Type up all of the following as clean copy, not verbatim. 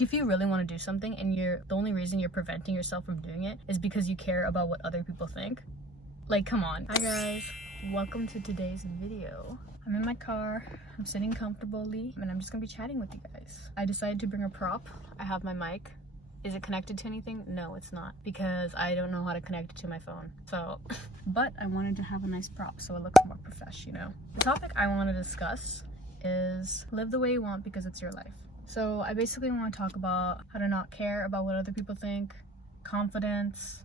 If you really want to do something and the only reason you're preventing yourself from doing it is because you care about what other people think, like, come on. Hi guys, welcome to today's video. I'm in my car, I'm sitting comfortably, and I'm just gonna be chatting with you guys. I decided to bring a prop. I have my mic. Is it connected to anything? No, it's not, because I don't know how to connect it to my phone. So, but I wanted to have a nice prop so it looks more professional, you know? The topic I want to discuss is live the way you want because it's your life. So I basically want to talk about how to not care about what other people think, confidence,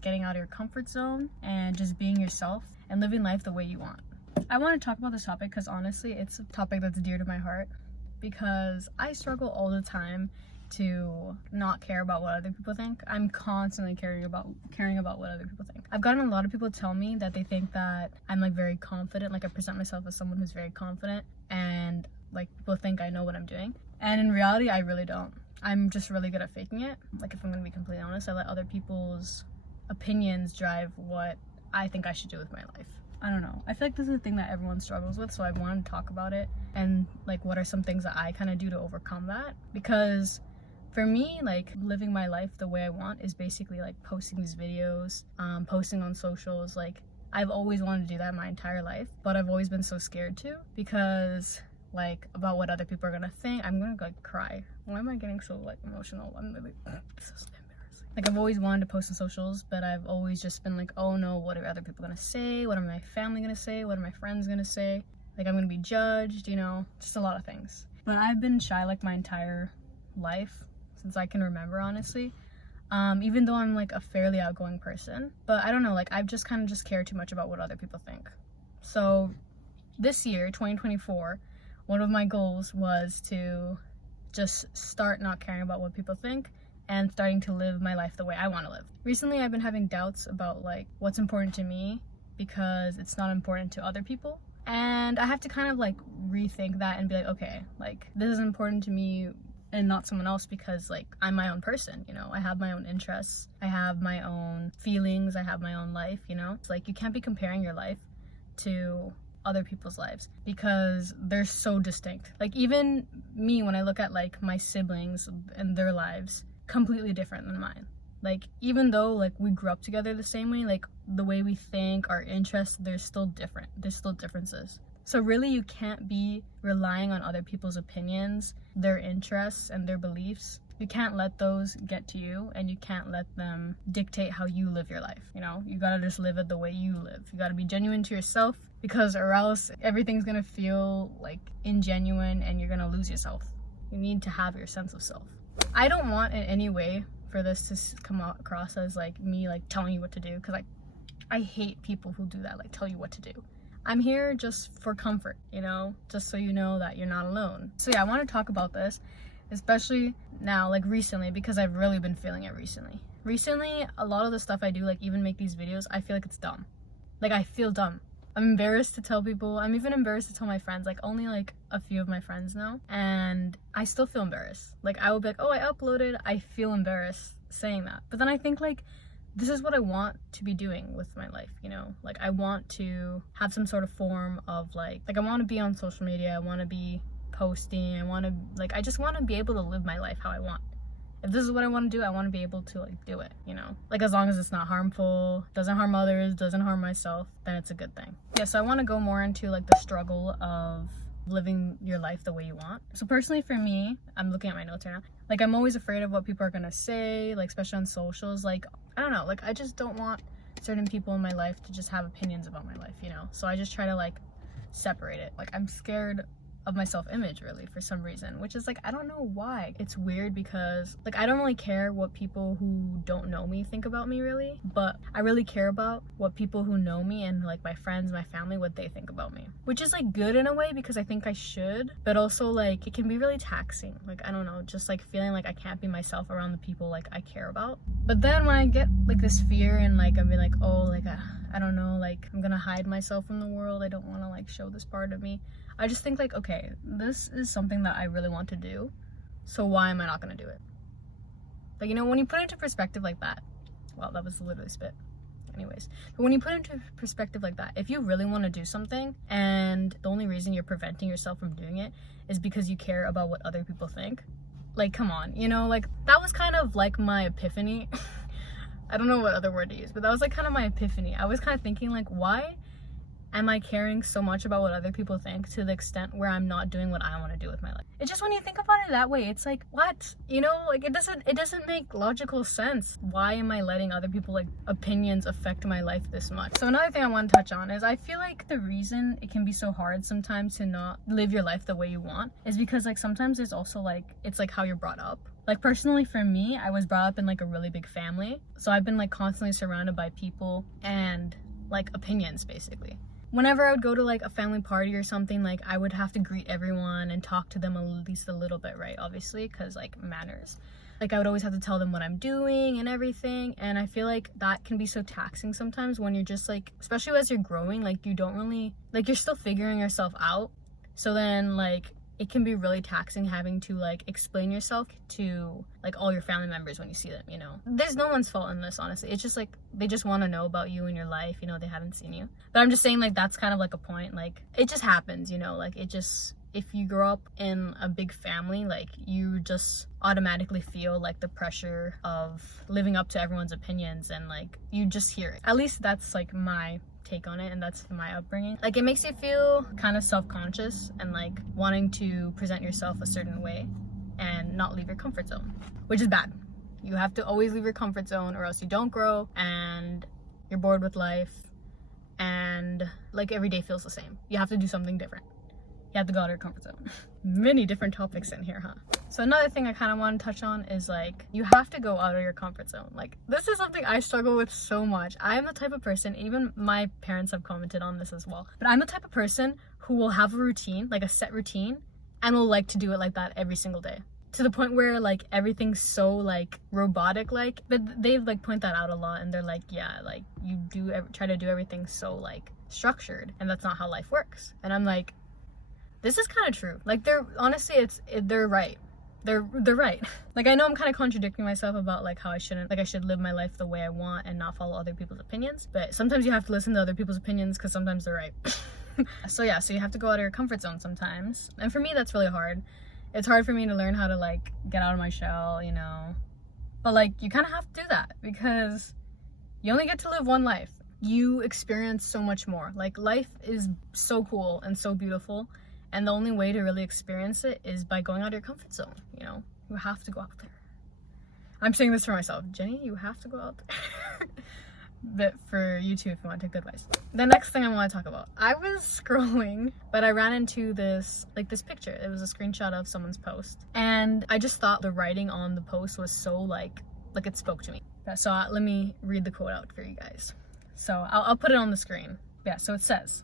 getting out of your comfort zone, and just being yourself and living life the way you want. I want to talk about this topic because honestly, it's a topic that's dear to my heart, because I struggle all the time to not care about what other people think. I'm constantly caring about what other people think. I've gotten a lot of people tell me that they think that I'm like very confident, like I present myself as someone who's very confident, and like people think I know what I'm doing. And in reality, I really don't. I'm just really good at faking it. Like, if I'm gonna be completely honest, I let other people's opinions drive what I think I should do with my life. I don't know. I feel like this is a thing that everyone struggles with, so I wanted to talk about it and like what are some things that I kind of do to overcome that. Because for me, like, living my life the way I want is basically like posting these videos, posting on socials. Like, I've always wanted to do that my entire life, but I've always been so scared to, because like about what other people are gonna think. I'm gonna like cry. Why am I getting so like emotional? I'm really this is embarrassing. Like, I've always wanted to post on socials, but I've always just been like, oh no, what are other people gonna say? What are my family gonna say? What are my friends gonna say? Like, I'm gonna be judged, you know, just a lot of things. But I've been shy like my entire life, since I can remember, honestly. Even though I'm like a fairly outgoing person, but I don't know, like I've just kind of just cared too much about what other people think. So this year, 2024, one of my goals was to just start not caring about what people think and starting to live my life the way I want to live. Recently, I've been having doubts about like what's important to me because it's not important to other people. And I have to kind of like rethink that and be like, okay, like this is important to me and not someone else, because like I'm my own person, you know? I have my own interests, I have my own feelings, I have my own life, you know? It's like you can't be comparing your life to other people's lives because they're so distinct. Like, even me, when I look at like my siblings and their lives, completely different than mine. Like, even though like we grew up together the same way, like the way we think, our interests, they're still different. There's still differences. So really, you can't be relying on other people's opinions, their interests, and their beliefs. You can't let those get to you, and you can't let them dictate how you live your life, you know? You gotta just live it the way you live. You gotta be genuine to yourself, because or else everything's gonna feel like ingenuine and you're gonna lose yourself. You need to have your sense of self. I don't want in any way for this to come across as like me like telling you what to do, because like I hate people who do that, like tell you what to do. I'm here just for comfort, you know, just so you know that you're not alone. So yeah, I want to talk about this, especially now, like recently, because I've really been feeling it recently. Recently, a lot of the stuff I do, like even make these videos, I feel like it's dumb. Like, I feel dumb. I'm embarrassed to tell people. I'm even embarrassed to tell my friends. Like, only like a few of my friends know, and I still feel embarrassed. Like, I will be like, oh, I uploaded. I feel embarrassed saying that. But then I think like, this is what I want to be doing with my life, you know? Like, I want to have some sort of form of like I want to be on social media, I want to be posting, I just want to be able to live my life how I want. If this is what I want to do, I want to be able to like do it, you know? Like, as long as it's not harmful, doesn't harm others, doesn't harm myself, then it's a good thing. Yeah, so I want to go more into like the struggle of living your life the way you want. So personally for me, I'm looking at my notes right now, like I'm always afraid of what people are gonna say, like especially on socials. Like, I don't know, like I just don't want certain people in my life to just have opinions about my life, you know? So I just try to like separate it. Like, I'm scared of my self-image, really, for some reason, which is like, I don't know why. It's weird because like I don't really care what people who don't know me think about me, really, but I really care about what people who know me and like my friends, my family, what they think about me, which is like good in a way because I think I should, but also like it can be really taxing. Like, I don't know, just like feeling like I can't be myself around the people like I care about. But then when I get like this fear and like I'm like, oh, like I don't know, like I'm gonna hide myself from the world, I don't want to like show this part of me, I just think like, okay, this is something that I really want to do, so why am I not gonna do it? Like, you know, when you put it into perspective like that, well, that was literally spit. Anyways, but when you put it into perspective like that, if you really want to do something and the only reason you're preventing yourself from doing it is because you care about what other people think, Like, come on, you know, like that was kind of like my epiphany. I don't know what other word to use, but that was like kind of my epiphany. I was kind of thinking like, why am I caring so much about what other people think to the extent where I'm not doing what I want to do with my life? It's just when you think about it that way, it's like, what? You know, like it doesn't make logical sense. Why am I letting other people like opinions affect my life this much? So another thing I want to touch on is I feel like the reason it can be so hard sometimes to not live your life the way you want is because like sometimes it's also like, it's like how you're brought up. Like personally for me, I was brought up in like a really big family. So I've been like constantly surrounded by people and like opinions basically. Whenever I would go to like a family party or something, like I would have to greet everyone and talk to them at least a little bit, right? Obviously, because like manners. Like I would always have to tell them what I'm doing and everything. And I feel like that can be so taxing sometimes when you're just like, especially as you're growing, like you don't really, like you're still figuring yourself out. So then like it can be really taxing having to like explain yourself to like all your family members when you see them, you know. There's no one's fault in this, honestly. It's just like they just want to know about you and your life, you know. They haven't seen you, but I'm just saying like that's kind of like a point. Like it just happens, you know. Like it just, if you grow up in a big family, like you just automatically feel like the pressure of living up to everyone's opinions, and like you just hear it. At least that's like my take on it, and that's my upbringing. Like it makes you feel kind of self-conscious and like wanting to present yourself a certain way and not leave your comfort zone, which is bad. You have to always leave your comfort zone or else you don't grow and you're bored with life, and like every day feels the same. You have to do something different. You have to go out of your comfort zone. Many different topics in here, huh? So another thing I kind of want to touch on is like, you have to go out of your comfort zone. Like this is something I struggle with so much. I'm the type of person, even my parents have commented on this as well, but I'm the type of person who will have a routine, like a set routine, and will like to do it like that every single day. To the point where like everything's so like robotic, like, but they've like point that out a lot, and they're like, yeah, like you try to do everything so like structured, and that's not how life works. And I'm like, this is kind of true. Like they're honestly, they're right. They're right. Like I know I'm kind of contradicting myself about like how I should live my life the way I want and not follow other people's opinions, but sometimes you have to listen to other people's opinions because sometimes they're right. So yeah, so you have to go out of your comfort zone sometimes, and for me that's really hard. It's hard for me to learn how to like get out of my shell, you know, but like you kind of have to do that because you only get to live one life. You experience so much more. Like life is so cool and so beautiful, and the only way to really experience it is by going out of your comfort zone, you know? You have to go out there. I'm saying this for myself. Jenny, you have to go out there. But for you too, if you want to take the advice. The next thing I want to talk about. I was scrolling, but I ran into this picture. It was a screenshot of someone's post. And I just thought the writing on the post was so like it spoke to me. So let me read the quote out for you guys. So I'll put it on the screen. Yeah, so it says,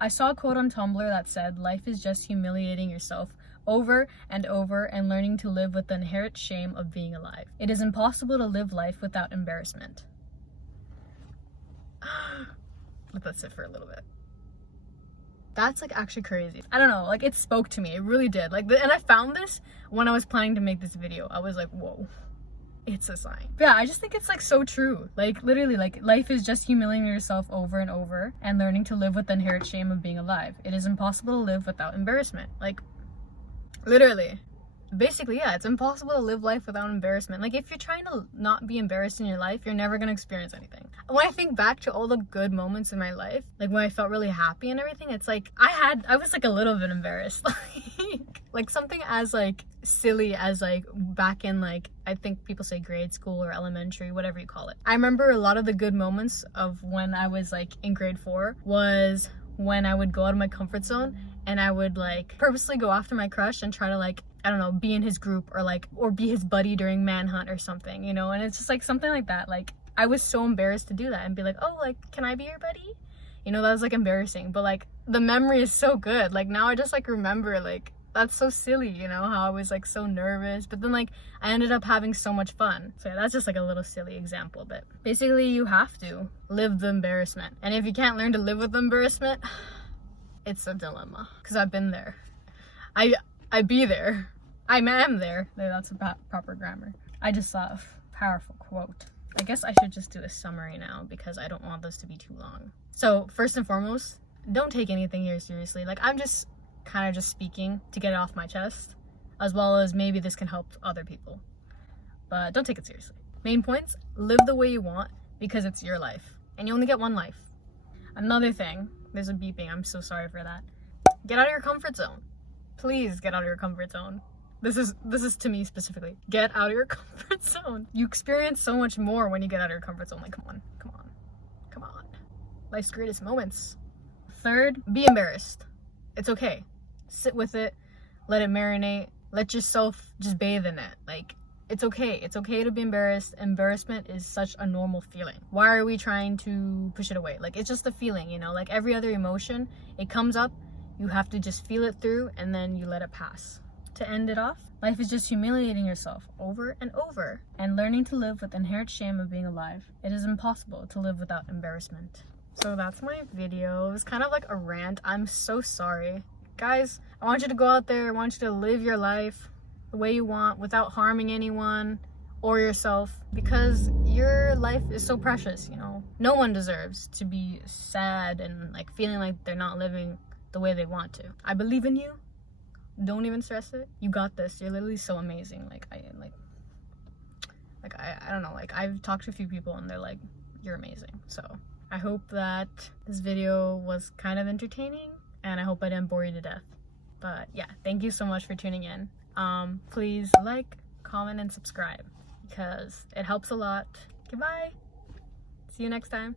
I saw a quote on Tumblr that said, life is just humiliating yourself over and over and learning to live with the inherent shame of being alive. It is impossible to live life without embarrassment. Let that sit for a little bit. That's like actually crazy. I don't know, like it spoke to me. It really did. Like, and I found this when I was planning to make this video. I was like, whoa. It's a sign. But yeah, I just think it's like so true. Like literally, like life is just humiliating yourself over and over and learning to live with the inherent shame of being alive. It is impossible to live without embarrassment. Like literally, basically, yeah, it's impossible to live life without embarrassment. Like if you're trying to not be embarrassed in your life, you're never gonna experience anything. When I think back to all the good moments in my life, like when I felt really happy and everything, it's like I was like a little bit embarrassed. Like something as like silly as like back in like, I think people say grade school or elementary, whatever you call it. I remember a lot of the good moments of when I was like in grade 4 was when I would go out of my comfort zone and I would like purposely go after my crush and try to like, I don't know, be in his group or be his buddy during manhunt or something, you know? And it's just like something like that. Like I was so embarrassed to do that and be like, oh, like, can I be your buddy? You know, that was like embarrassing, but like the memory is so good. Like now I just like remember like, that's so silly, you know, how I was like so nervous, but then like I ended up having so much fun. So yeah, that's just like a little silly example, but basically you have to live the embarrassment. And if you can't learn to live with embarrassment, it's a dilemma, because I've been there. I be there. I am there. That's proper grammar. I just saw a powerful quote. I guess I should just do a summary now because I don't want this to be too long. So first and foremost, don't take anything here seriously. Like I'm just kind of just speaking to get it off my chest. as well as maybe this can help other people. But don't take it seriously. Main points, live the way you want because it's your life and you only get one life. Another thing, there's a beeping, I'm so sorry for that. Get out of your comfort zone. Please get out of your comfort zone. This is to me specifically. Get out of your comfort zone. You experience so much more when you get out of your comfort zone. Like, come on. Life's greatest moments. Third, be embarrassed. It's okay. Sit with it. Let it marinate. Let yourself just bathe in it. Like, it's okay. It's okay to be embarrassed. Embarrassment is such a normal feeling. Why are we trying to push it away? Like, it's just a feeling, you know? Like every other emotion, it comes up. You have to just feel it through and then you let it pass. To end it off, life is just humiliating yourself over and over and learning to live with inherent shame of being alive. It is impossible to live without embarrassment. So that's my video. It was kind of like a rant. I'm so sorry. Guys, I want you to go out there. I want you to live your life the way you want without harming anyone or yourself, because your life is so precious, you know? No one deserves to be sad and like feeling like they're not living the way they want to. I believe in you. Don't even stress it. You got this. You're literally so amazing. I don't know, like I've talked to a few people and they're like, you're amazing. So I hope that this video was kind of entertaining and I hope I didn't bore you to death. But yeah, thank you so much for tuning in. Please like, comment, and subscribe because it helps a lot. Goodbye. See you next time.